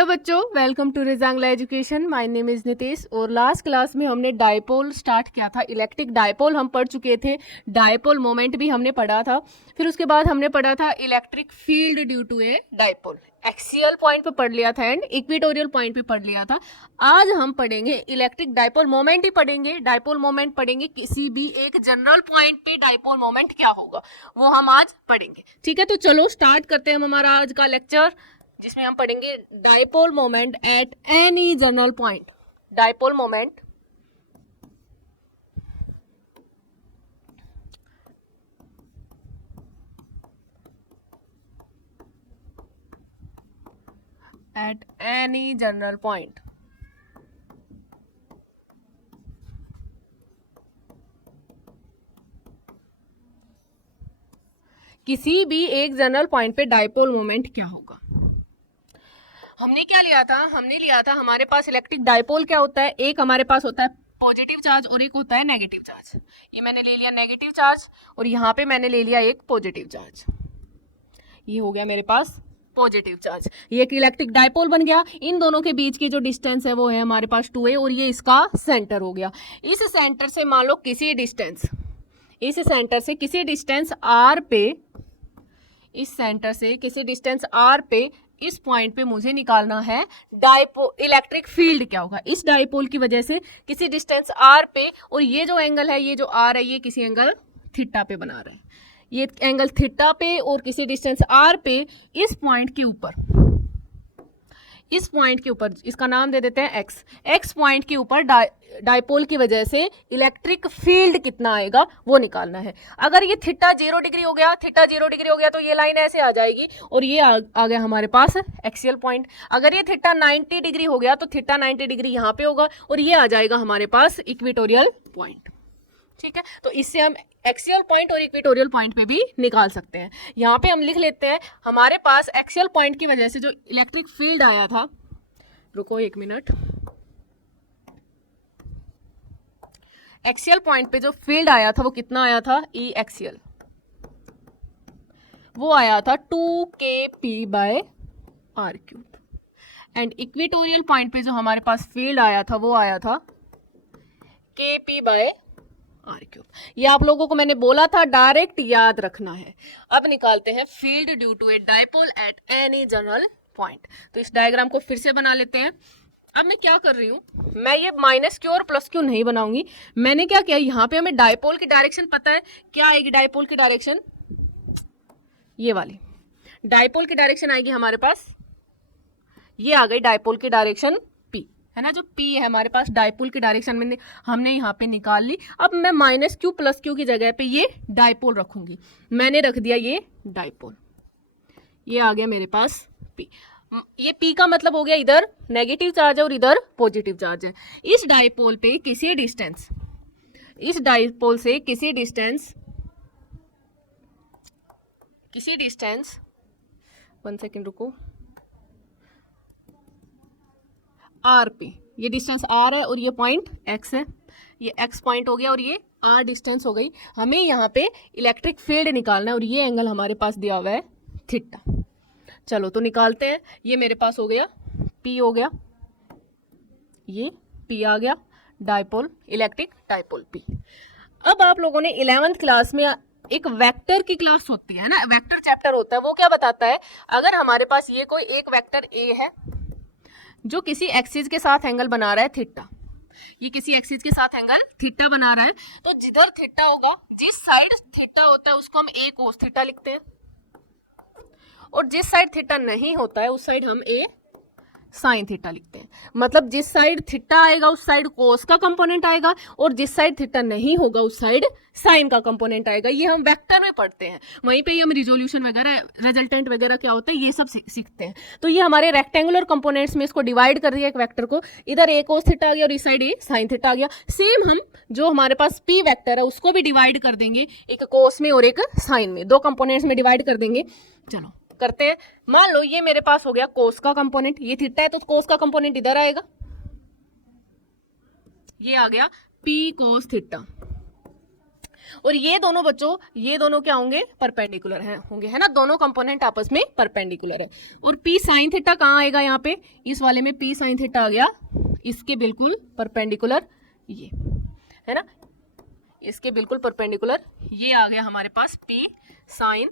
Hello बच्चों, welcome to Rezangla education. My name is Nitesh. और last class में हमने डायपोल स्टार्ट किया था। इलेक्ट्रिक डायपोल हम पढ़ चुके थे, डायपोल मोमेंट भी हमने पढ़ा था। फिर उसके बाद हमने पढ़ा था electric field due to a dipole. Axial point पे पढ़ लिया था एंड इक्वेटोरियल पॉइंट पे पढ़ लिया था। आज हम पढ़ेंगे इलेक्ट्रिक डायपोल मोमेंट ही पढ़ेंगे। डायपोल मोमेंट पढ़ेंगे, किसी भी एक जनरल पॉइंट पे डायपोल मोमेंट क्या होगा वो हम आज पढ़ेंगे। ठीक है, तो चलो स्टार्ट करते हैं हम हमारा आज का लेक्चर, जिसमें हम पढ़ेंगे dipole moment at any general point. Dipole moment at any general point. किसी भी एक जनरल पॉइंट पे डायपोल मोमेंट क्या होगा। हमने क्या लिया था? हमने लिया था हमारे पास इलेक्ट्रिक डायपोल क्या होता है, एक हमारे पास होता है पॉजिटिव चार्ज और एक होता है नेगेटिव चार्ज। ये मैंने ले लिया नेगेटिव चार्ज और यहाँ पे मैंने ले लिया एक पॉजिटिव चार्ज। ये हो गया मेरे पास पॉजिटिव चार्ज। ये एक इलेक्ट्रिक डायपोल बन गया। इन दोनों के बीच की जो डिस्टेंस है वो है हमारे पास 2a और ये इसका सेंटर हो गया। इस सेंटर से मान लो किसी डिस्टेंस, इस सेंटर से किसी डिस्टेंस r पे, इस सेंटर से किसी डिस्टेंस r पे इस पॉइंट पे मुझे निकालना है डायपोल इलेक्ट्रिक फील्ड क्या होगा। इस डायपोल की वजह से किसी डिस्टेंस r पे, और ये जो एंगल है, ये जो r है, ये किसी एंगल थीटा पे बना रहा है। ये एंगल थीटा पे और किसी डिस्टेंस r पे इस पॉइंट के ऊपर, इस पॉइंट के ऊपर इसका नाम दे देते हैं x। x पॉइंट के ऊपर डायपोल की वजह से इलेक्ट्रिक फील्ड कितना आएगा वो निकालना है। अगर ये थीटा 0 डिग्री हो गया, थीटा 0 डिग्री हो गया तो ये लाइन ऐसे आ जाएगी और ये आ गया हमारे पास एक्सियल पॉइंट। अगर ये थीटा 90 डिग्री हो गया तो थीटा 90 डिग्री यहाँ पे होगा और ये आ जाएगा हमारे पास इक्वेटोरियल पॉइंट। ठीक है, तो इससे हम एक्सियल पॉइंट और इक्वेटोरियल पॉइंट पे भी निकाल सकते हैं। यहाँ पे हम लिख लेते हैं हमारे पास एक्सियल पॉइंट की वजह से जो इलेक्ट्रिक फील्ड आया था, रुको एक मिनट, एक्सियल पॉइंट पे जो फील्ड आया था वो कितना आया था, ई एक्सियल, वो आया था 2kp/r³। एंड इक्वेटोरियल पॉइंट पे जो हमारे पास फील्ड आया था वो आया था kp/r³। ये आप लोगों को मैंने बोला था डायरेक्ट याद रखना है। अब निकालते हैं field due to a dipole at any general point. तो इस डायग्राम को फिर से बना लेते हैं। अब मैं क्या कर रही हूँ, मैं ये माइनस क्यू और प्लस क्यू नहीं बनाऊंगी। मैंने क्या किया, यहाँ पे हमें डायपोल की डायरेक्शन पता है। क्या आएगी डायपोल की डायरेक्शन? ये वाली डायपोल की डायरेक्शन आएगी हमारे पास, ये आ गई डायपोल की डायरेक्शन P, है ना। जो P है हमारे पास डायपोल की डायरेक्शन में हमने यहाँ पे निकाल ली। अब मैं माइनस क्यू प्लस क्यू की जगह पे ये डायपोल रखूंगी। मैंने रख दिया ये डायपोल, ये आ गया मेरे पास P। ये P का मतलब हो गया इधर नेगेटिव चार्ज है और इधर पॉजिटिव चार्ज है। इस डायपोल पे किसी डिस्टेंस, इस डायपोल से किसी डिस्टेंस, वन सेकेंड रुको, r पे, ये डिस्टेंस r है और ये पॉइंट x है। ये x पॉइंट हो गया और ये r डिस्टेंस हो गई। हमें यहाँ पे इलेक्ट्रिक फील्ड निकालना है और ये एंगल हमारे पास दिया हुआ है थीटा। चलो तो निकालते हैं। ये मेरे पास हो गया P, हो गया ये P आ गया डायपोल, इलेक्ट्रिक डायपोल P। अब आप लोगों ने 11th क्लास में एक वेक्टर की क्लास होती है ना, वेक्टर चैप्टर होता है। वो क्या बताता है, अगर हमारे पास ये कोई एक वेक्टर A है जो किसी एक्सिस के साथ एंगल बना रहा है थीटा, ये किसी एक्सिस के साथ एंगल थीटा बना रहा है, तो जिधर थीटा होगा, जिस साइड थीटा होता है उसको हम a cos थीटा लिखते हैं, और जिस साइड थीटा नहीं होता है उस साइड हम a साइन थीटा लिखते हैं। मतलब जिस साइड थीटा आएगा उस साइड कोस का कंपोनेंट आएगा और जिस साइड थीटा नहीं होगा उस साइड साइन का कंपोनेंट आएगा। ये हम वेक्टर में पढ़ते हैं, वहीं पे ही हम रिजोल्यूशन वगैरह, रिजल्टेंट वगैरह क्या होता है ये सब सीखते हैं। तो ये हमारे रेक्टेंगुलर कंपोनेंट्स में इसको डिवाइड कर दिया एक वेक्टर को, इधर a cos थीटा आ गया और इस साइड a साइन थीटा आ गया। सेम हम जो हमारे पास p वेक्टर है उसको भी डिवाइड कर देंगे, एक कोस में और एक साइन में, दो कंपोनेंट्स में डिवाइड कर देंगे। चलो करते हैं। मान लो ये मेरे पास हो गया कोस का कंपोनेंट, ये थीटा है तो कोस का कंपोनेंट इधर आएगा, ये आ गया p cos थीटा। और ये दोनों बच्चों, ये दोनों क्या होंगे, परपेंडिकुलर होंगे, है ना, दोनों कंपोनेंट आपस में परपेंडिकुलर है। और पी साइन थीटा कहाँ आएगा, यहाँ पे इस वाले में पी साइन थीटा आ गया इसके बिल्कुल परपेंडिकुलर, ये है ना, इसके बिल्कुल परपेंडिकुलर ये आ गया हमारे पास पी साइन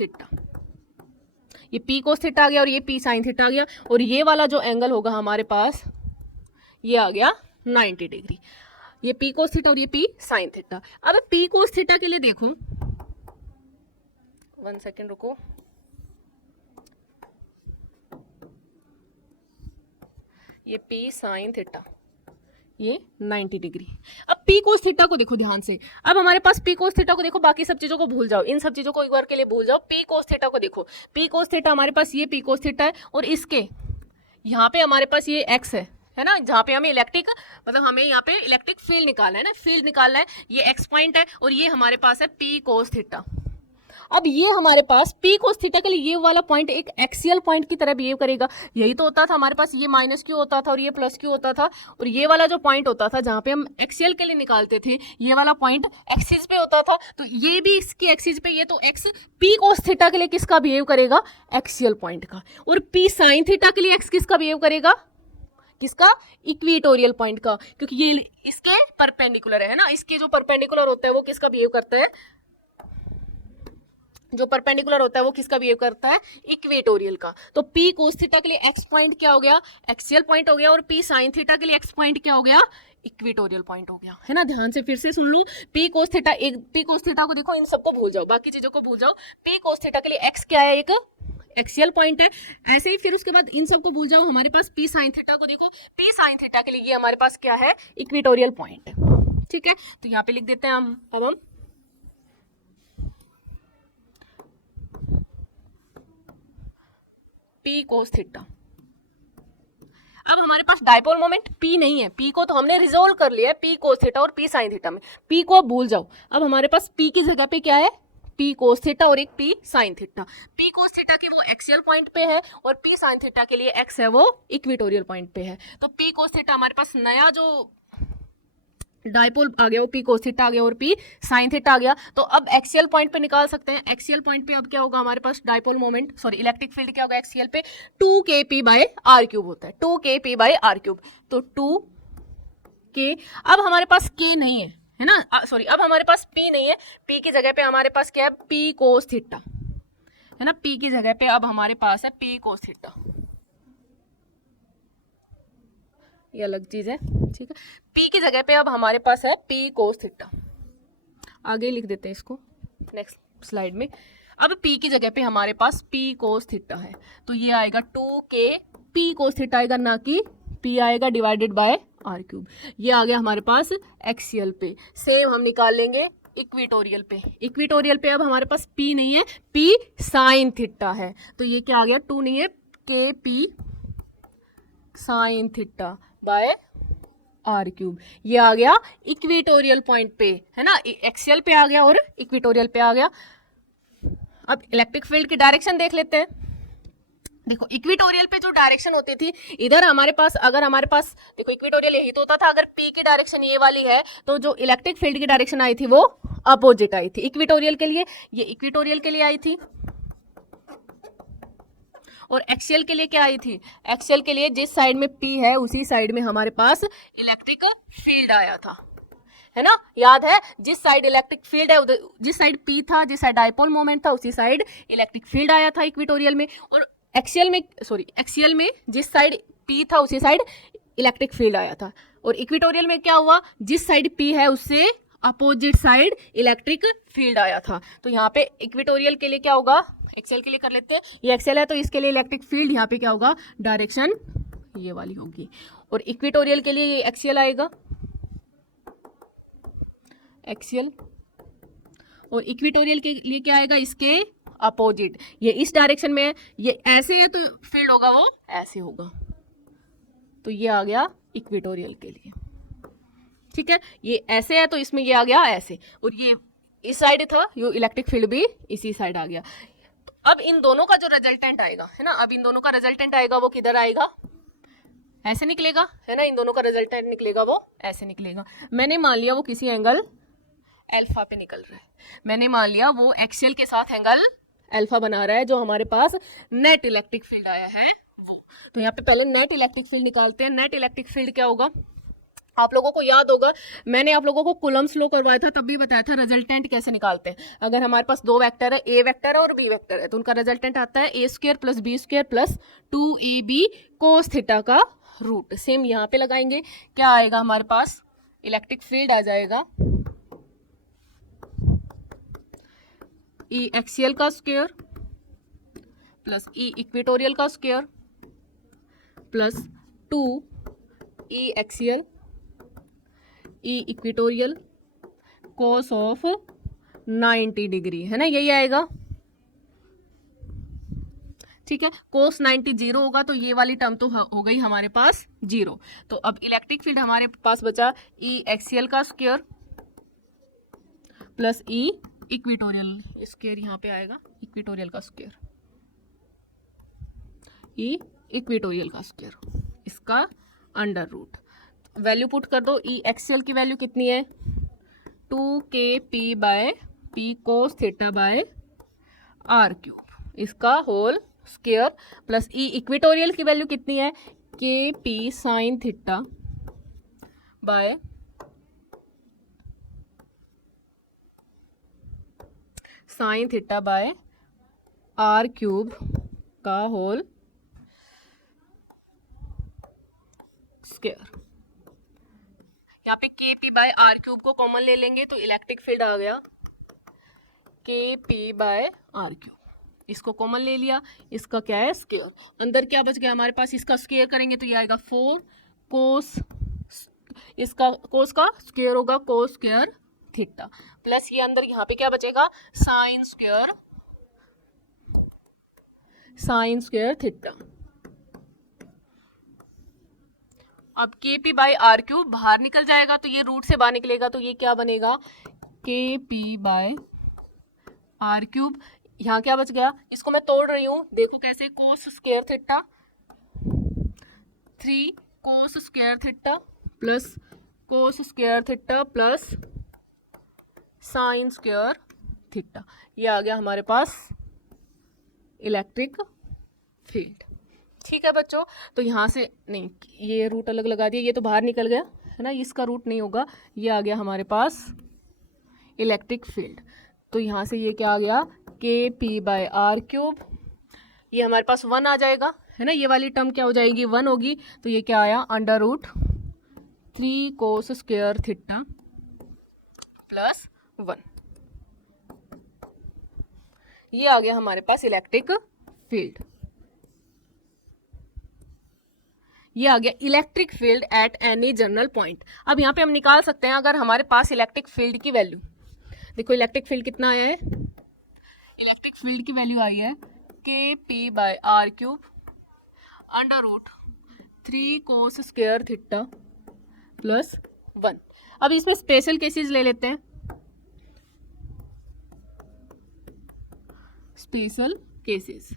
थीटा। ये पी कोस थीटा आ गया और ये पी साइन थीटा आ गया, और ये वाला जो एंगल होगा हमारे पास ये आ गया 90 डिग्री। ये पी कोस थीटा और ये पी साइन थीटा। अब पी कोस थीटा के लिए देखो, 1 सेकेंड रुको, ये पी साइन थीटा ये 90 डिग्री। अब पी कोस थीटा को देखो ध्यान से, अब हमारे पास पी कोस थीटा को देखो, बाकी सब चीजों को भूल जाओ, इन सब चीजों को एक बार के लिए भूल जाओ। पी कोस थीटा को देखो, पी कोस थीटा हमारे पास ये पी कोस थीटा है, और इसके यहाँ पे हमारे पास ये एक्स है ना, जहाँ पे हमें इलेक्ट्रिक मतलब हमें यहाँ पे इलेक्ट्रिक फील्ड निकालना है ना, फील्ड निकालना है, ये एक्स पॉइंट है, और ये हमारे पास है पी कोस थीटा। अब ये हमारे पास पी कोस थीटा के लिए ये वाला पॉइंट एक एक्सियल पॉइंट की तरह बिहेव करेगा। यही तो होता था हमारे पास, ये माइनस क्यू होता था और ये प्लस क्यू होता था, और ये वाला जो पॉइंट होता था जहाँ पे हम एक्सियल के लिए निकालते थे, ये वाला पॉइंट एक्सिस पे होता था, तो ये भी इसकी एक्सिस पे, ये तो एक्स पी कोस थीटा के लिए किसका बिहेव करेगा, एक्सियल पॉइंट का। और पी साइन थीटा के लिए एक्स किसका बिहेव करेगा, किसका, इक्वेटोरियल पॉइंट का, क्योंकि ये इसके परपेंडिकुलर है ना, इसके जो परपेंडिकुलर होता है वो किसका बिहेव करता है, जो परपेंडिकुलर होता है वो किसका बिहेव करता है, इक्वेटोरियल का। तो पी कोस थीटा के लिए एक्स पॉइंट क्या हो गया, एक्सियल पॉइंट हो गया, और पी साइन थीटा के लिए एक्स पॉइंट क्या हो गया, इक्वेटोरियल पॉइंट हो गया, है ना। ध्यान से फिर से सुन लो, पी कोस थीटा, एक पी कोस थीटा को देखो, इन सबको भूल जाओ, बाकी चीजों को भूल जाओ। पी कोस थीटा के लिए एक्स क्या है, एक एक्सियल पॉइंट है। ऐसे ही फिर उसके बाद इन सबको भूल जाओ, हमारे पास पी साइन थीटा को देखो, पी साइन थीटा के लिए ये हमारे पास क्या है, इक्वेटोरियल पॉइंट है, ठीक है। तो यहाँ पे लिख देते हैं हम, अब हम पी कोस थीटा। अब हमारे पास डायपोल मोमेंट P नहीं है, P को तो हमने रिजोल्व कर लिया है पी कोस थीटा और पी साइन थीटा में, P को भूल जाओ। अब हमारे पास P की जगह पे क्या है, P कोस थीटा और एक P sine theta. P cos theta की वो एक्सियल पॉइंट पे है, और P साइन थीटा के लिए x है वो इक्वेटोरियल पॉइंट पे है। तो P कोस थीटा हमारे पास नया जो डायपोल आ गया वो पी कोस थीटा आ गया और पी साइन थीटा आ गया। तो अब एक्सियल पॉइंट पे निकाल सकते हैं। एक्सियल पॉइंट पे अब क्या होगा हमारे पास, dipole moment sorry electric field क्या होगा एक्सियल पे, 2kp बाय आर क्यूब होता है, 2kp बाय आर क्यूब। तो 2k, अब हमारे पास k नहीं है ना, सॉरी अब हमारे पास p नहीं है, p की जगह पे हमारे पास क्या है, p कोस थीटा है ना, p की जगह पे अब हमारे पास है p कोस थीटा, ये अलग चीज है, ठीक है। P की जगह पे अब हमारे पास है P कोस थीटा, आगे लिख देते हैं इसको नेक्स्ट स्लाइड में। अब P की जगह पे हमारे पास P कोस थीटा है, तो ये आएगा 2k P कोस थीटा आएगा, ना कि P आएगा डिवाइडेड बाय आर क्यूब। ये आ गया हमारे पास एक्सियल पे। सेम हम निकाल लेंगे इक्वेटोरियल पे। इक्वेटोरियल पे अब हमारे पास P नहीं है, P साइन थीटा है, तो ये क्या आ गया, 2 नहीं है, k P sine theta by R cube. ये आ गया इक्वेटोरियल पॉइंट पे, है ना, एक्सियल पे आ गया और इक्वेटोरियल पे आ गया। अब इलेक्ट्रिक फील्ड की डायरेक्शन देख लेते हैं। देखो इक्वेटोरियल पे जो डायरेक्शन होती थी, इधर हमारे पास, अगर हमारे पास देखो इक्वेटोरियल यही तो होता था, अगर P की डायरेक्शन ये वाली है तो जो इलेक्ट्रिक फील्ड की डायरेक्शन आई थी वो अपोजिट आई थी इक्वेटोरियल के लिए, ये इक्वेटोरियल के लिए आई थी। और एक्सियल के लिए क्या आई थी, एक्सियल के लिए जिस साइड में P है उसी साइड में हमारे पास इलेक्ट्रिक फील्ड आया था, है ना, याद है, जिस साइड इलेक्ट्रिक फील्ड है जिस साइड P था, जिस साइड डायपोल मोमेंट था उसी साइड इलेक्ट्रिक फील्ड आया था इक्वेटोरियल में। और एक्सियल में जिस साइड P था उसी साइड इलेक्ट्रिक फील्ड आया था। और इक्वेटोरियल में क्या हुआ, जिस साइड P है उससे अपोजिट साइड इलेक्ट्रिक फील्ड आया था। तो यहाँ पे इक्वेटोरियल के लिए क्या होगा, एक्सेल के लिए कर लेते हैं, ये एक्सेल है तो इसके लिए इलेक्ट्रिक फील्ड यहाँ पे क्या होगा, डायरेक्शन ये वाली होगी। और इक्वेटोरियल के लिए ये एक्सियल आएगा, एक्सियल, और इक्वेटोरियल के लिए क्या आएगा, इसके अपोजिट, ये इस डायरेक्शन में है, ये ऐसे है तो फील्ड होगा वो ऐसे होगा, तो ये आ गया इक्वेटोरियल के लिए, ठीक है। ये ऐसे है तो इसमें ये आ गया ऐसे, और ये इस साइड था, ये इलेक्ट्रिक फील्ड भी इसी साइड आ गया। अब इन दोनों का जो रिजल्टेंट आएगा, है ना, अब इन दोनों का रिजल्टेंट आएगा वो किधर आएगा, ऐसे निकलेगा, है ना, इन दोनों का रिजल्टेंट निकलेगा वो ऐसे निकलेगा। मैंने मान लिया वो किसी एंगल अल्फा पे निकल रहा है। मैंने मान लिया वो एक्सियल के साथ एंगल अल्फा बना रहा है, जो हमारे पास नेट इलेक्ट्रिक फील्ड आया है वो। तो यहाँ पे पहले नेट इलेक्ट्रिक फील्ड निकालते हैं। नेट इलेक्ट्रिक फील्ड क्या होगा, आप लोगों को याद होगा, मैंने आप लोगों को कूलम्स लॉ करवाया था, तब भी बताया था रिजल्टेंट कैसे निकालते हैं। अगर हमारे पास दो वेक्टर है, ए वेक्टर है और बी वेक्टर है, तो उनका रिजल्टेंट आता है a square plus b square plus 2ab cos theta का रूट। सेम यहाँ पे लगाएंगे, क्या आएगा हमारे पास, इलेक्ट्रिक फील्ड आ जाएगा ई एक्सियल का स्क्वायर प्लस ई इक्वेटोरियल का square plus 2 E axial E equatorial cos of 90 degree, है ना, यही आएगा। ठीक है, कोस 90 जीरो होगा तो ये वाली टर्म तो हो गई हमारे पास जीरो। तो अब इलेक्ट्रिक फील्ड हमारे पास बचा ई एक्सियल का square plus E equatorial square, यहाँ पे आएगा इक्वेटोरियल का स्क्वायर, ई इक्वेटोरियल का स्क्वायर, इसका अंडर रूट। वैल्यू पुट कर दो, ई एक्सियल की वैल्यू कितनी है 2kp by P cos theta by R cube, इसका whole square plus E equatorial की वैल्यू कितनी है kp sine theta by sine theta by R cube का होल स्क्वायर। यहाँ पे kp बाय आर क्यूब को कॉमन ले लेंगे तो इलेक्ट्रिक फील्ड आ गया kp बाय आर क्यूब, इसको कॉमन ले लिया, इसका क्या है स्क्वायर, अंदर क्या बच गया हमारे पास, इसका स्क्वायर करेंगे तो ये आएगा 4 कोस, इसका कोस का स्क्वायर होगा कोस स्क्वायर थीटा प्लस ये अंदर यहाँ पे क्या बचेगा साइन स्क्वायर थीटा। अब kp बाय आर क्यूब बाहर निकल जाएगा तो ये रूट से बाहर निकलेगा तो ये क्या बनेगा kp बाय आर क्यूब। यहाँ क्या बच गया, इसको मैं तोड़ रही हूँ, देखो कैसे, कोस square theta 3 cos square theta plus cos square theta plus sine square theta, ये आ गया हमारे पास इलेक्ट्रिक फील्ड। ठीक है बच्चों, तो यहाँ से नहीं, ये रूट अलग लगा दिया, ये तो बाहर निकल गया है ना, इसका रूट नहीं होगा, ये आ गया हमारे पास इलेक्ट्रिक फील्ड। तो यहाँ से ये क्या आ गया kp बाय आर क्यूब, ये हमारे पास 1 आ जाएगा, है ना, ये वाली टर्म क्या हो जाएगी 1 होगी, तो ये क्या आया under root 3 cos square theta plus 1, ये आ गया हमारे पास इलेक्ट्रिक फील्ड। ये आ गया electric field at any general point. अब यहाँ पे हम निकाल सकते हैं अगर हमारे पास इलेक्ट्रिक फील्ड की वैल्यू, देखो इलेक्ट्रिक फील्ड कितना आया है, इलेक्ट्रिक फील्ड की वैल्यू आई है kp by R cube under root 3 cos square theta plus 1। अब इसमें स्पेशल केसेस ले लेते हैं, स्पेशल केसेस।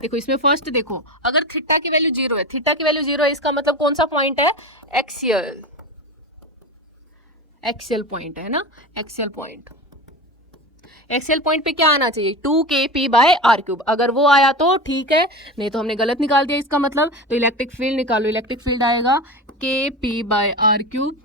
देखो इसमें फर्स्ट देखो, अगर थीटा की वैल्यू जीरो है, थीटा की वैल्यू जीरो है, इसका मतलब कौन सा पॉइंट है एक्सियल पॉइंट है ना, एक्सियल पॉइंट पे क्या आना चाहिए 2kp बाय आर क्यूब, अगर वो आया तो ठीक है, नहीं तो हमने गलत निकाल दिया इसका मतलब। तो इलेक्ट्रिक फील्ड निकालो, इलेक्ट्रिक फील्ड आएगा kp by R cube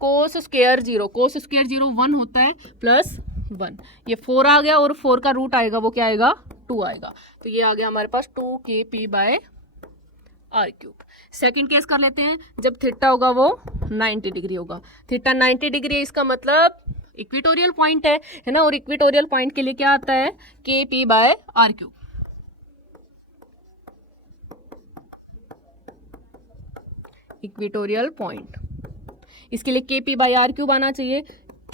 cos square zero 1 होता है प्लस 1, ये 4 आ गया और 4 का रूट आएगा वो क्या आएगा 2 आएगा, तो ये आ गया हमारे पास 2kp by R cube. Second case कर लेते हैं, जब थीटा होगा वो 90 डिग्री होगा, थीटा 90 डिग्री है, इसका मतलब इक्वेटोरियल पॉइंट है ना, और इक्वेटोरियल पॉइंट के लिए क्या आता है kp by R cube. Equatorial point, इसके लिए kp बाय आर क्यूब आना चाहिए।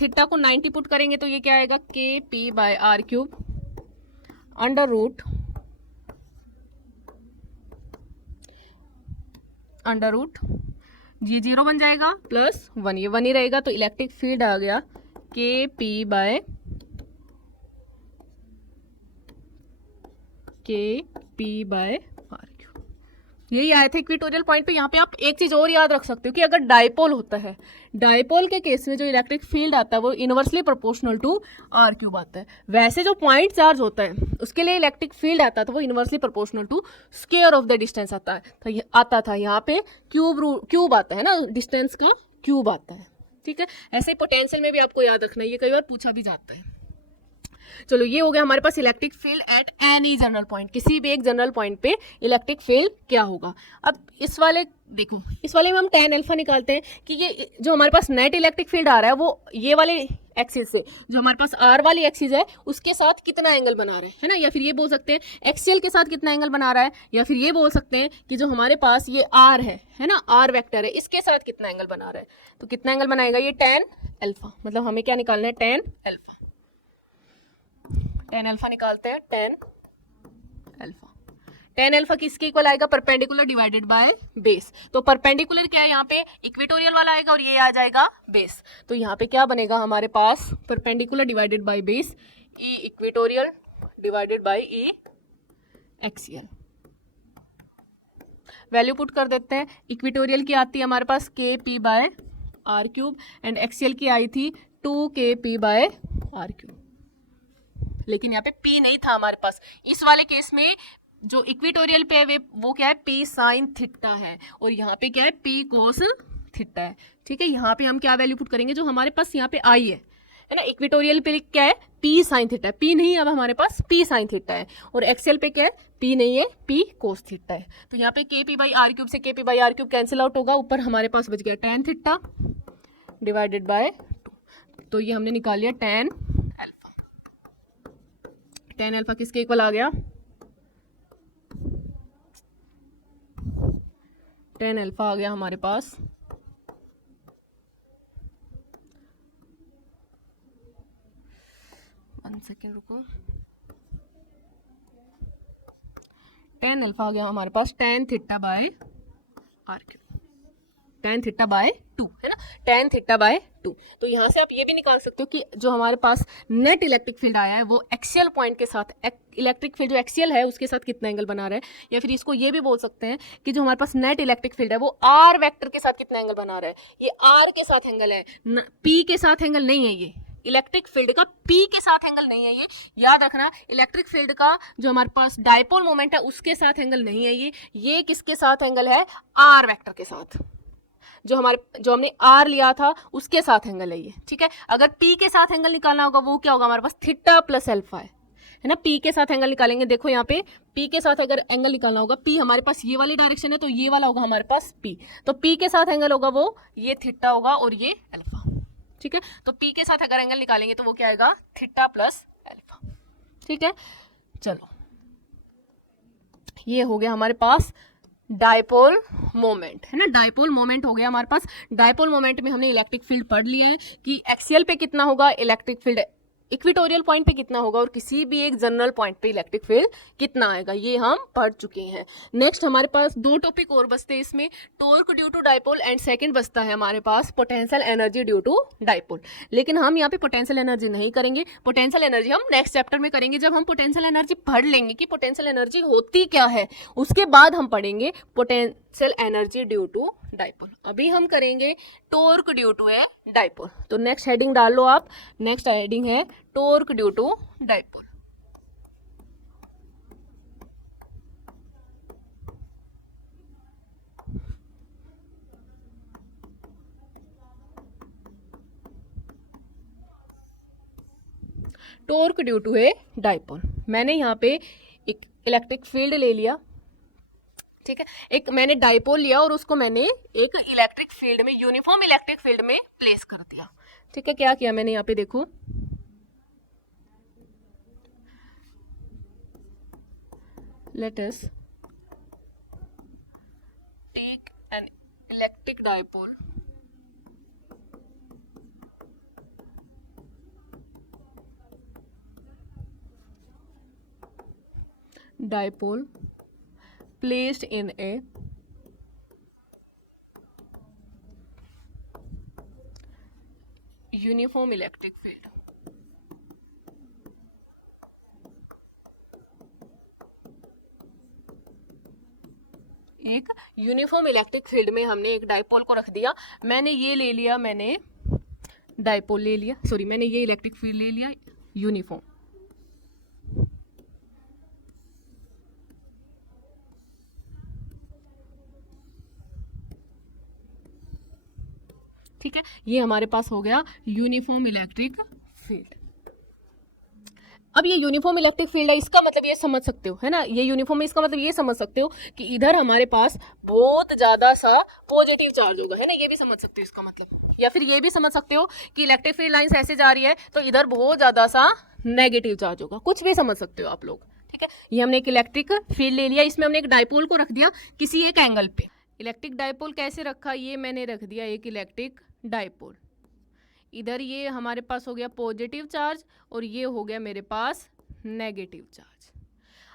थीटा को 90 पुट करेंगे तो ये क्या आएगा kp by R cube under root ये 0 बन जाएगा प्लस 1, ये 1 ही रहेगा, तो इलेक्ट्रिक फील्ड आ गया kp बाय आर क्यूब। यही आया था इक्वेटोरियल पॉइंट पे। यहाँ पे आप एक चीज और याद रख सकते हो कि अगर डायपोल होता है, डायपोल के केस में जो इलेक्ट्रिक फील्ड आता है वो inversely proportional to R cube आता है। वैसे जो पॉइंट चार्ज होता है उसके लिए इलेक्ट्रिक फील्ड आता है तो वो inversely proportional to square of the distance आता है। तो ये आता था यहाँ पे क्यूब आता है ना, डिस्टेंस का क्यूब आता है। ठीक है, ऐसे ही पोटेंशियल में भी आपको याद रखना है, ये कई बार पूछा भी जाता है। चलो ये हो गया हमारे पास electric field at any general point, किसी भी एक जनरल पॉइंट पे इलेक्ट्रिक फील्ड क्या होगा। अब इस वाले देखो, इस वाले में हम tan अल्फा निकालते हैं कि ये जो हमारे पास नेट इलेक्ट्रिक फील्ड आ रहा है वो ये वाले एक्सिस से जो हमारे पास आर वाली एक्सिस है उसके साथ कितना एंगल बना रहा है ना, या फिर ये बोल सकते हैं एक्सियल के साथ कितना एंगल बना रहा है, या फिर ये बोल सकते हैं कि जो हमारे पास ये आर है ना, आर वेक्टर है, इसके साथ कितना एंगल बना रहा है। तो कितना एंगल बनाएगा ये tan अल्फा, मतलब हमें क्या निकालना है tan अल्फा। tan अल्फा निकालते हैं, tan अल्फा किसके इक्वल आएगा, परपेंडिकुलर डिवाइडेड बाय बेस। तो परपेंडिकुलर क्या है यहाँ पे, इक्वेटोरियल वाला आएगा और ये आ जाएगा बेस। तो यहाँ पे क्या बनेगा हमारे पास, perpendicular divided by base, E equatorial divided by E axial. Value put कर देते हैं, इक्वेटोरियल की आती है हमारे पास K P by R cube and axial की आई थी 2kp बाय आर क्यूब। लेकिन यहाँ पे P नहीं था हमारे पास। इस वाले केस में जो इक्वेटोरियल पे है वो क्या है, P साइन थीटा है, और यहाँ पे क्या है, P कोस थीटा है। ठीक है, यहाँ पे हम क्या वैल्यू पुट करेंगे, जो हमारे पास यहाँ पे आई है ना, इक्वेटोरियल पे क्या है, P साइन थीटा है, P नहीं है अब हमारे पास, P साइन थीटा है, और एक्सेल पे क्या है, P नहीं है, P कोस थीटा है। तो यहाँ पे KP बाई आर क्यूब से KP by R cube cancel out होगा, ऊपर हमारे पास बच गया tan थीटा डिवाइडेड बाय 2। तो ये हमने निकाल लिया tan अल्फा किसके इक्वल आ गया, tan अल्फा आ गया हमारे पास 1 सेकेंड रुको, tan अल्फा आ गया हमारे पास tan theta by R cube, tan theta by 2 है ना, tan थीटा बाय 2। तो यहाँ से आप ये भी निकाल सकते हो कि जो हमारे पास नेट इलेक्ट्रिक फील्ड आया है वो एक्सियल पॉइंट के साथ, इलेक्ट्रिक फील्ड जो एक्सियल है उसके साथ कितना एंगल बना रहा है, या फिर इसको ये भी बोल सकते हैं कि जो हमारे पास नेट इलेक्ट्रिक फील्ड है वो आर वेक्टर के साथ कितना एंगल बना रहा है। ये आर के साथ एंगल है, पी के साथ एंगल नहीं है, ये इलेक्ट्रिक फील्ड का पी के साथ एंगल नहीं है, ये याद रखना। इलेक्ट्रिक फील्ड का जो हमारे पास डायपोल मोमेंट है उसके साथ एंगल नहीं है ये किसके साथ एंगल है, आर वेक्टर के साथ, जो हमने आर लिया था उसके साथ एंगल है ये। ठीक है, अगर पी के साथ एंगल निकालना होगा वो क्या होगा हमारे पास, थीटा प्लस अल्फा है ना, पी के साथ एंगल निकालेंगे। देखो यहाँ पे पी के साथ अगर एंगल निकालना होगा, पी हमारे पास ये वाली डायरेक्शन है तो ये वाला होगा हमारे पास पी, तो पी के साथ एंगल होगा वो ये थीटा होगा और ये अल्फा। ठीक है, तो पी के साथ अगर एंगल निकालेंगे तो वो क्या आएगा, थीटा प्लस अल्फा। ठीक है, चलो ये हो गया हमारे पास डायपोल मोमेंट है ना, डायपोल मोमेंट हो गया हमारे पास। डायपोल मोमेंट में हमने इलेक्ट्रिक फील्ड पढ़ लिया है कि एक्सियल पे कितना होगा इलेक्ट्रिक फील्ड, इक्वेटोरियल पॉइंट पे कितना होगा, और किसी भी एक जनरल पॉइंट पे इलेक्ट्रिक फील्ड कितना आएगा, ये हम पढ़ चुके हैं। नेक्स्ट हमारे पास 2 टॉपिक और बचते हैं इसमें, torque due to dipole and second बचता है हमारे पास potential energy due to dipole. लेकिन हम यहाँ पे पोटेंशियल एनर्जी नहीं करेंगे, पोटेंशियल एनर्जी हम नेक्स्ट चैप्टर में करेंगे। जब हम पोटेंशियल एनर्जी पढ़ लेंगे कि पोटेंशियल एनर्जी होती क्या है, उसके बाद हम पढ़ेंगे potential energy due to dipole. अभी हम करेंगे torque due to a dipole. तो नेक्स्ट हेडिंग डाल लो आप, नेक्स्ट हेडिंग है torque due to dipole. Torque due to a dipole, मैंने यहाँ पे एक इलेक्ट्रिक फील्ड ले लिया, ठीक है, एक मैंने डायपोल लिया और उसको मैंने एक इलेक्ट्रिक फील्ड में, यूनिफॉर्म इलेक्ट्रिक फील्ड में प्लेस कर दिया। ठीक है, क्या किया मैंने यहाँ पे, देखो let us take an electric dipole placed in a uniform electric field. एक यूनिफॉर्म इलेक्ट्रिक फील्ड में हमने एक डाइपोल को रख दिया, मैंने ये ले लिया, मैंने डाइपोल ले लिया, सॉरी मैंने ये इलेक्ट्रिक फील्ड ले लिया यूनिफॉर्म। ठीक है, ये हमारे पास हो गया यूनिफॉर्म इलेक्ट्रिक फील्ड। अब ये यूनिफॉर्म इलेक्ट्रिक फील्ड है, इसका मतलब ये समझ सकते हो, है ना, ये यूनिफॉर्म, इसका मतलब ये समझ सकते हो कि इधर हमारे पास बहुत ज्यादा सा पॉजिटिव चार्ज होगा, है ना, ये भी समझ सकते हो इसका मतलब। या फिर ये भी समझ सकते हो कि इलेक्ट्रिक फील्ड लाइंस ऐसे जा रही है तो इधर बहुत ज्यादा सा नेगेटिव चार्ज होगा, कुछ भी समझ सकते हो आप लोग। ठीक है, ये हमने एक इलेक्ट्रिक फील्ड ले लिया, इसमें हमने एक डाइपोल को रख दिया किसी एक एंगल पे। इलेक्ट्रिक डाइपोल कैसे रखा, ये मैंने रख दिया एक इलेक्ट्रिक डाइपोल, इधर ये हमारे पास हो गया पॉजिटिव चार्ज और ये हो गया मेरे पास नेगेटिव चार्ज।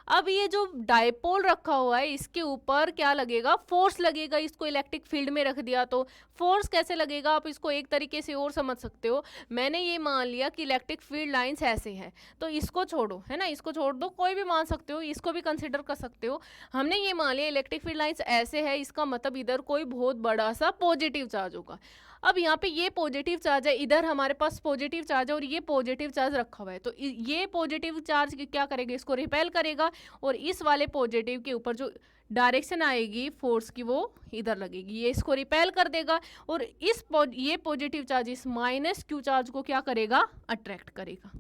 अब ये जो डाइपोल रखा हुआ है इसके ऊपर क्या लगेगा, फोर्स लगेगा, इसको इलेक्ट्रिक फील्ड में रख दिया तो फोर्स कैसे लगेगा, आप इसको एक तरीके से और समझ सकते हो। मैंने ये मान लिया कि इलेक्ट्रिक फील्ड लाइंस ऐसे हैं, तो इसको छोड़ो, है ना, इसको छोड़ दो, कोई भी मान सकते हो, इसको भी कंसिडर कर सकते हो। हमने ये मान लिया इलेक्ट्रिक फील्ड लाइंस ऐसे है, इसका मतलब इधर कोई बहुत बड़ा सा पॉजिटिव चार्ज होगा। अब यहाँ पे ये पॉजिटिव चार्ज है, इधर हमारे पास पॉजिटिव चार्ज है और ये पॉजिटिव चार्ज रखा हुआ है, तो ये पॉजिटिव चार्ज क्या करेगा, इसको रिपेल करेगा और इस वाले पॉजिटिव के ऊपर जो डायरेक्शन आएगी फोर्स की वो इधर लगेगी, ये इसको रिपेल कर देगा और ये पॉजिटिव चार्ज इस माइनस क्यू चार्ज को क्या करेगा, अट्रैक्ट करेगा,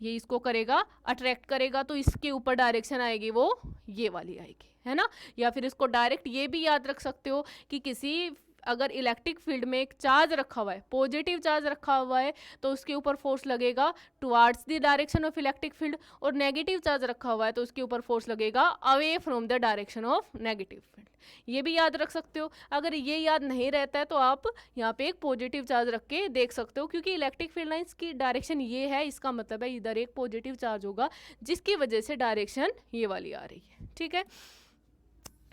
ये इसको करेगा अट्रैक्ट करेगा, तो इसके ऊपर डायरेक्शन आएगी वो ये वाली आएगी, है ना। या फिर इसको डायरेक्ट ये भी याद रख सकते हो कि किसी अगर इलेक्ट्रिक फील्ड में एक चार्ज रखा हुआ है, पॉजिटिव चार्ज रखा हुआ है, तो उसके ऊपर फोर्स लगेगा towards the direction of electric field, और नेगेटिव चार्ज रखा हुआ है तो उसके ऊपर फोर्स लगेगा away from the direction of negative field. ये भी याद रख सकते हो। अगर ये याद नहीं रहता है तो आप यहाँ पे एक पॉजिटिव चार्ज रख के देख सकते हो, क्योंकि इलेक्ट्रिक फील्ड लाइंस की डायरेक्शन ये है, इसका मतलब है इधर एक पॉजिटिव चार्ज होगा जिसकी वजह से डायरेक्शन ये वाली आ रही है। ठीक है,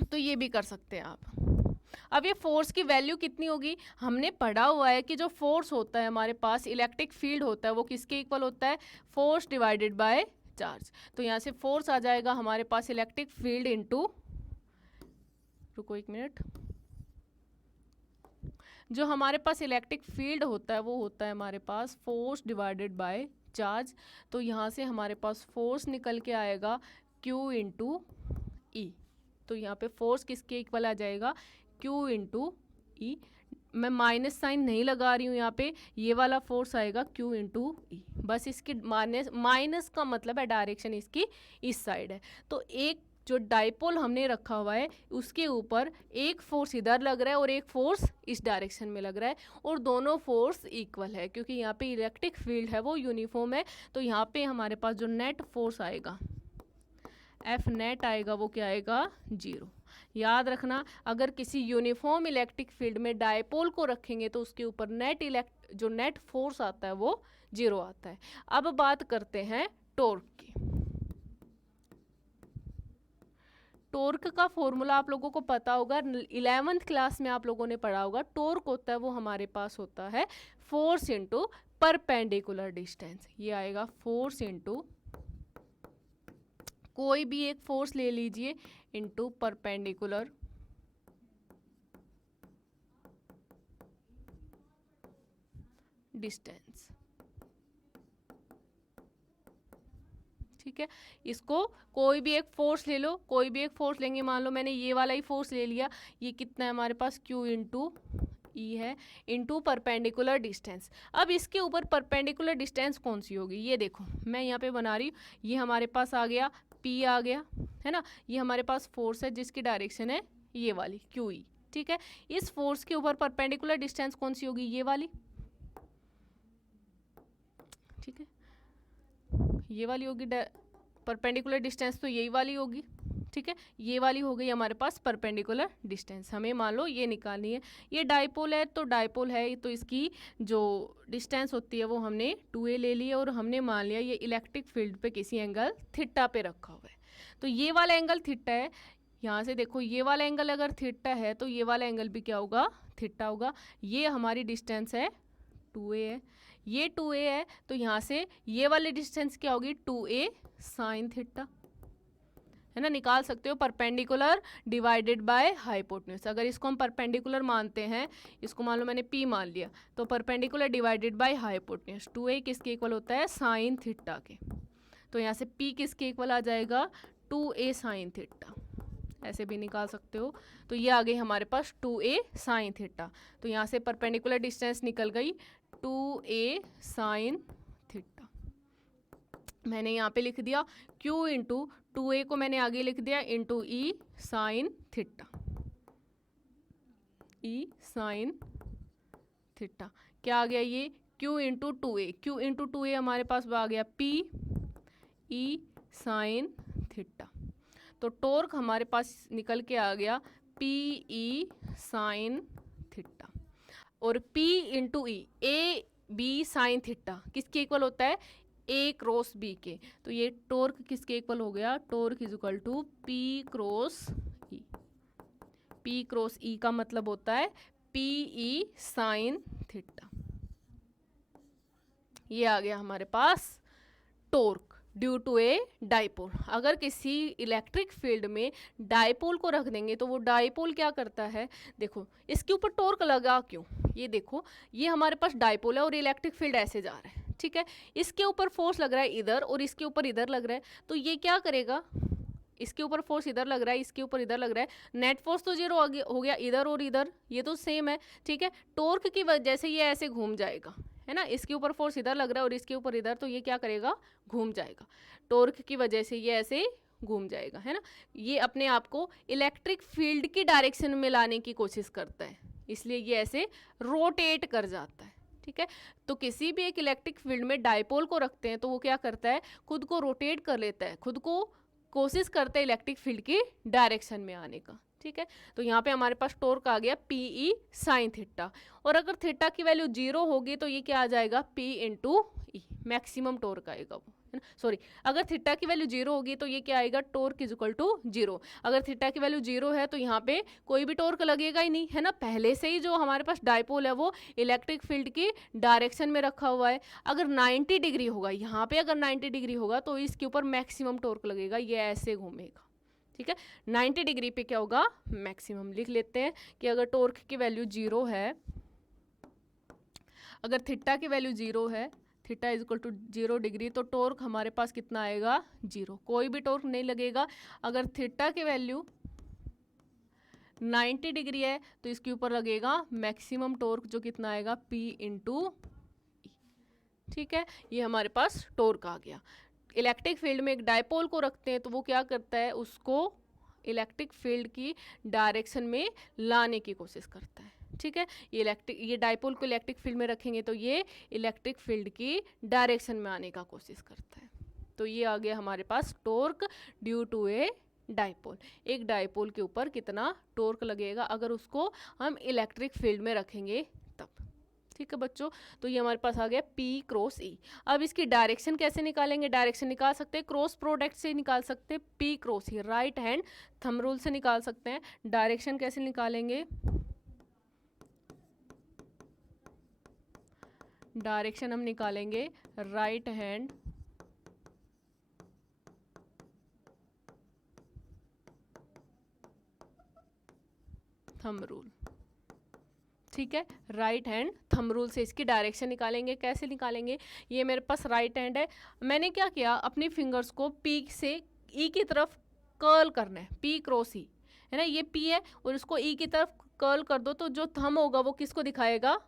तो ये भी कर सकते हैं आप। अब ये फोर्स की वैल्यू कितनी होगी, हमने पढ़ा हुआ है कि जो फोर्स होता है हमारे पास, इलेक्ट्रिक फील्ड होता है, वो किसके इक्वल होता है, फोर्स डिवाइडेड बाय चार्ज। तो यहाँ से फोर्स आ जाएगा हमारे पास इलेक्ट्रिक फील्ड इनटू, रुको एक मिनट, जो हमारे पास इलेक्ट्रिक फील्ड होता है वो होता है हमारे पास फोर्स डिवाइडेड बाय चार्ज। तो यहाँ से हमारे पास फोर्स निकल के आएगा Q इंटू ई, तो यहाँ पे फोर्स किसके इक्वल आ जाएगा, Q इंटू ई। मैं माइनस साइन नहीं लगा रही हूँ यहाँ पे, ये वाला फोर्स आएगा Q इंटू ई, बस इसकी माइनस का मतलब है डायरेक्शन इसकी इस साइड है। तो एक जो डाइपोल हमने रखा हुआ है उसके ऊपर एक फोर्स इधर लग रहा है और एक फोर्स इस डायरेक्शन में लग रहा है, और दोनों फोर्स इक्वल है क्योंकि यहाँ पे इलेक्ट्रिक फील्ड है वो यूनिफॉर्म है। तो यहाँ पे हमारे पास जो नेट फोर्स आएगा, एफ नेट आएगा, वो क्या आएगा, 0। याद रखना, अगर किसी यूनिफॉर्म इलेक्ट्रिक फील्ड में डायपोल को रखेंगे तो उसके ऊपर जो नेट फोर्स आता है वो 0 आता है। अब बात करते हैं टॉर्क की। टॉर्क का फॉर्मूला आप लोगों को पता होगा, 11th क्लास में आप लोगों ने पढ़ा होगा। टॉर्क होता है वो हमारे पास होता है फोर्स इंटू परपेंडिकुलर डिस्टेंस। ये आएगा फोर्स इंटू, कोई भी एक फोर्स ले लीजिए, इंटू परपेंडिकुलर डिस्टेंस। ठीक है, इसको कोई भी एक फोर्स ले लो, कोई भी एक फोर्स लेंगे, मान लो मैंने ये वाला ही फोर्स ले लिया, ये कितना है हमारे पास, Q इंटू ई है, इंटू परपेंडिकुलर डिस्टेंस। अब इसके ऊपर परपेंडिकुलर डिस्टेंस कौन सी होगी, ये देखो मैं यहाँ पे बना रही हूँ, ये हमारे पास आ गया P आ गया, है ना, ये हमारे पास फोर्स है जिसकी डायरेक्शन है ये वाली QE। ठीक है, इस फोर्स के ऊपर परपेंडिकुलर डिस्टेंस कौन सी होगी, ये वाली। ठीक है, ये वाली होगी परपेंडिकुलर डिस्टेंस, तो यही वाली होगी। ठीक है, ये वाली हो गई हमारे पास परपेंडिकुलर डिस्टेंस, हमें मान लो ये निकालनी है। ये डाइपोल है तो डाइपोल है, तो इसकी जो डिस्टेंस होती है वो हमने 2a ले ली और हमने मान लिया ये इलेक्ट्रिक फील्ड पे किसी एंगल थीटा पे रखा हुआ है। तो ये वाला एंगल थीटा है, यहाँ से देखो ये वाला एंगल अगर थीटा है तो ये वाला एंगल भी क्या होगा, थीटा होगा। ये हमारी डिस्टेंस है 2a है, ये 2a है, तो यहाँ से ये वाली डिस्टेंस क्या होगी, 2a साइन थीटा। है ना, निकाल सकते हो परपेंडिकुलर डिवाइडेड बाय हाइपोटेन्यूज। अगर इसको हम परपेंडिकुलर मानते हैं, इसको मान लो मैंने p मान लिया, तो perpendicular divided by hypotenuse 2a किसके इक्वल होता है, साइन थीटा के। तो यहाँ से p किसके इक्वल आ जाएगा, 2a साइन थीटा, ऐसे भी निकाल सकते हो। तो ये आ गई हमारे पास 2a साइन थीटा। तो यहाँ से परपेंडिकुलर डिस्टेंस निकल गई 2a साइन थीटा। मैंने यहाँ पे लिख दिया q इंटू 2a को मैंने आगे लिख दिया into e sine theta, e sine theta. क्या आ गया ये, q into 2a, q into 2a हमारे पास आ गया p e साइन थीटा। तो टॉर्क हमारे पास निकल के आ गया पी ई साइन थीटा। और P into E, A B sine theta किसके इक्वल होता है, A क्रॉस B के। तो ये टॉर्क किसके इक्वल हो गया, torque is equal to P cross E। P cross E का मतलब होता है पी ई साइन थीटा। ये आ गया हमारे पास torque due to a dipole. अगर किसी इलेक्ट्रिक फील्ड में डाइपोल को रख देंगे तो वो डाइपोल क्या करता है, देखो इसके ऊपर टॉर्क लगा क्यों, ये देखो ये हमारे पास डाइपोल है और इलेक्ट्रिक फील्ड ऐसे जा रहा है, ठीक है, इसके ऊपर फोर्स लग रहा है इधर और इसके ऊपर इधर लग रहा है, तो ये क्या करेगा, इसके ऊपर फोर्स इधर लग रहा है, इसके ऊपर इधर लग रहा है, नेट फोर्स तो जीरो हो गया, इधर और इधर ये तो सेम है, ठीक है। टॉर्क की वजह से ये ऐसे घूम जाएगा, है ना, इसके ऊपर फोर्स इधर लग रहा है और इसके ऊपर इधर, तो ये क्या करेगा, घूम जाएगा। टॉर्क की वजह से ये ऐसे घूम जाएगा, है ना। ये अपने आप को इलेक्ट्रिक फील्ड की डायरेक्शन में लाने की कोशिश करता है, इसलिए ये ऐसे रोटेट कर जाता है, ठीक है। तो किसी भी एक इलेक्ट्रिक फील्ड में डाइपोल को रखते हैं तो वो क्या करता है, खुद को रोटेट कर लेता है, खुद को कोशिश करते हैं इलेक्ट्रिक फील्ड की डायरेक्शन में आने का, ठीक है। तो यहाँ पे हमारे पास टॉर्क आ गया पी ई साइन थीटा। और अगर थीटा की वैल्यू 0 होगी तो ये क्या आ जाएगा, P इंटू ई, मैक्सिमम टॉर्क आएगा वो, है ना, सॉरी, अगर थीटा की वैल्यू 0 होगी तो ये क्या आएगा, टॉर्क इज इक्वल टू 0। अगर थीटा की वैल्यू 0 है तो यहाँ पे कोई भी टॉर्क लगेगा ही नहीं, है ना, पहले से ही जो हमारे पास डाइपोल है वो इलेक्ट्रिक फील्ड की डायरेक्शन में रखा हुआ है। अगर 90 डिग्री होगा, यहाँ पे अगर 90 डिग्री होगा तो इसके ऊपर मैक्सिमम टॉर्क लगेगा, ये ऐसे घूमेगा, ठीक है। 90 डिग्री पे क्या होगा, मैक्सिमम। लिख लेते हैं कि अगर टॉर्क की वैल्यू 0 है, अगर थीटा की वैल्यू 0 है, theta is equal to 0 degree, तो टॉर्क हमारे पास कितना आएगा, 0, कोई भी टॉर्क नहीं लगेगा। अगर थीटा की वैल्यू 90 डिग्री है तो इसके ऊपर लगेगा मैक्सिमम टॉर्क, जो कितना आएगा, P इंटू ई, ठीक है। ये हमारे पास टॉर्क आ गया। इलेक्ट्रिक फील्ड में एक डाइपोल को रखते हैं तो वो क्या करता है, उसको इलेक्ट्रिक फील्ड की डायरेक्शन में लाने की कोशिश करता है, ठीक है। ये डाइपोल को इलेक्ट्रिक फील्ड में रखेंगे तो ये इलेक्ट्रिक फील्ड की डायरेक्शन में आने का कोशिश करता है। तो ये आ गया हमारे पास torque due to a dipole. एक डाइपोल के ऊपर कितना टॉर्क लगेगा अगर उसको हम इलेक्ट्रिक फील्ड में रखेंगे तब, ठीक है बच्चों। तो ये हमारे पास आ गया P क्रॉस E। अब इसकी डायरेक्शन कैसे निकालेंगे, डायरेक्शन निकाल सकते हैं क्रॉस प्रोडक्ट से निकाल सकते हैं, P cross E right hand thumb rule से निकाल सकते हैं। डायरेक्शन कैसे निकालेंगे, डायरेक्शन हम निकालेंगे राइट हैंड थंब रूल, ठीक है। राइट हैंड थंब रूल से इसकी डायरेक्शन निकालेंगे। कैसे निकालेंगे, ये मेरे पास राइट हैंड है, मैंने क्या किया, अपनी फिंगर्स को P से E की तरफ कर्ल करना है, P क्रॉस E, है ना, ये P है और इसको E की तरफ कर्ल कर दो तो जो थंब होगा वो किसको दिखाएगा,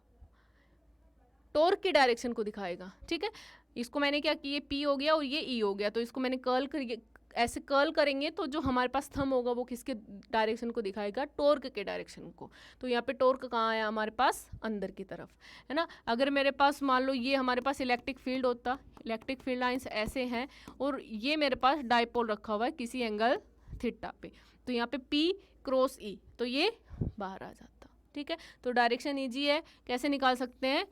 टॉर्क की डायरेक्शन को दिखाएगा, ठीक है। इसको मैंने क्या किया, ये P हो गया और ये E हो गया, तो इसको मैंने कर्ल कर, ऐसे कर्ल करेंगे तो जो हमारे पास थंब होगा वो किसके डायरेक्शन को दिखाएगा, टॉर्क के डायरेक्शन को। तो यहाँ पे टॉर्क कहाँ आया हमारे पास, अंदर की तरफ, है ना। अगर मेरे पास मान लो ये हमारे पास इलेक्ट्रिक फील्ड होता, इलेक्ट्रिक फील्ड लाइंस ऐसे हैं और ये मेरे पास डाइपोल रखा हुआ है किसी एंगल थीटा पे, तो यहाँ पे P क्रॉस E, तो ये बाहर आ जाता, ठीक है। तो डायरेक्शन ईजी है, कैसे निकाल सकते हैं,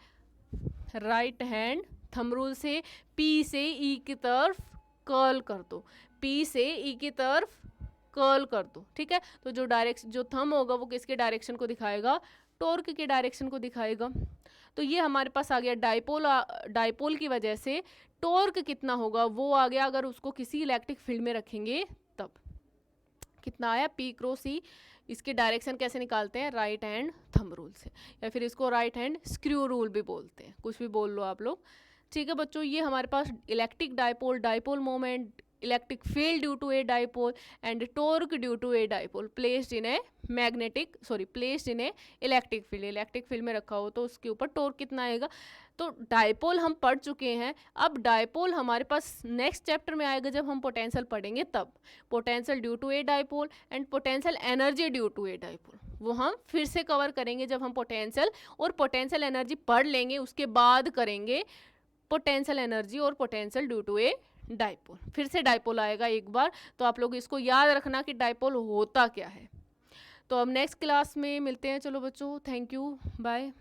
राइट हैंड थंब रूल से P से E की तरफ कर्ल कर दो, P से E की तरफ कर्ल कर दो, ठीक है। तो जो थंब होगा वो किसके डायरेक्शन को दिखाएगा, टॉर्क के डायरेक्शन को दिखाएगा। तो ये हमारे पास आ गया डाइपोल की वजह से टॉर्क कितना होगा वो आ गया, अगर उसको किसी इलेक्ट्रिक फील्ड में रखेंगे तब, कितना आया, P क्रॉस E। इसकी डायरेक्शन कैसे निकालते हैं, राइट हैंड थंब रूल से, या फिर इसको राइट हैंड स्क्रू रूल भी बोलते हैं, कुछ भी बोल लो आप लोग। ठीक है बच्चों, ये हमारे पास electric dipole, dipole moment, electric field due to a dipole and torque due to a dipole placed in a placed in a electric field. Electric field में रखा हो तो उसके ऊपर टॉर्क कितना आएगा। तो डायपोल हम पढ़ चुके हैं। अब डायपोल हमारे पास नेक्स्ट चैप्टर में आएगा जब हम पोटेंशियल पढ़ेंगे तब। Potential due to a dipole and potential energy due to a dipole, वो हम फिर से कवर करेंगे जब हम पोटेंशियल और पोटेंशियल एनर्जी पढ़ लेंगे, उसके बाद करेंगे पोटेंशियल एनर्जी और potential due to a dipole. फिर से डायपोल आएगा एक बार, तो आप लोग इसको याद रखना कि डायपोल होता क्या है। तो अब नेक्स्ट क्लास में मिलते हैं। चलो बच्चों, थैंक यू, बाय।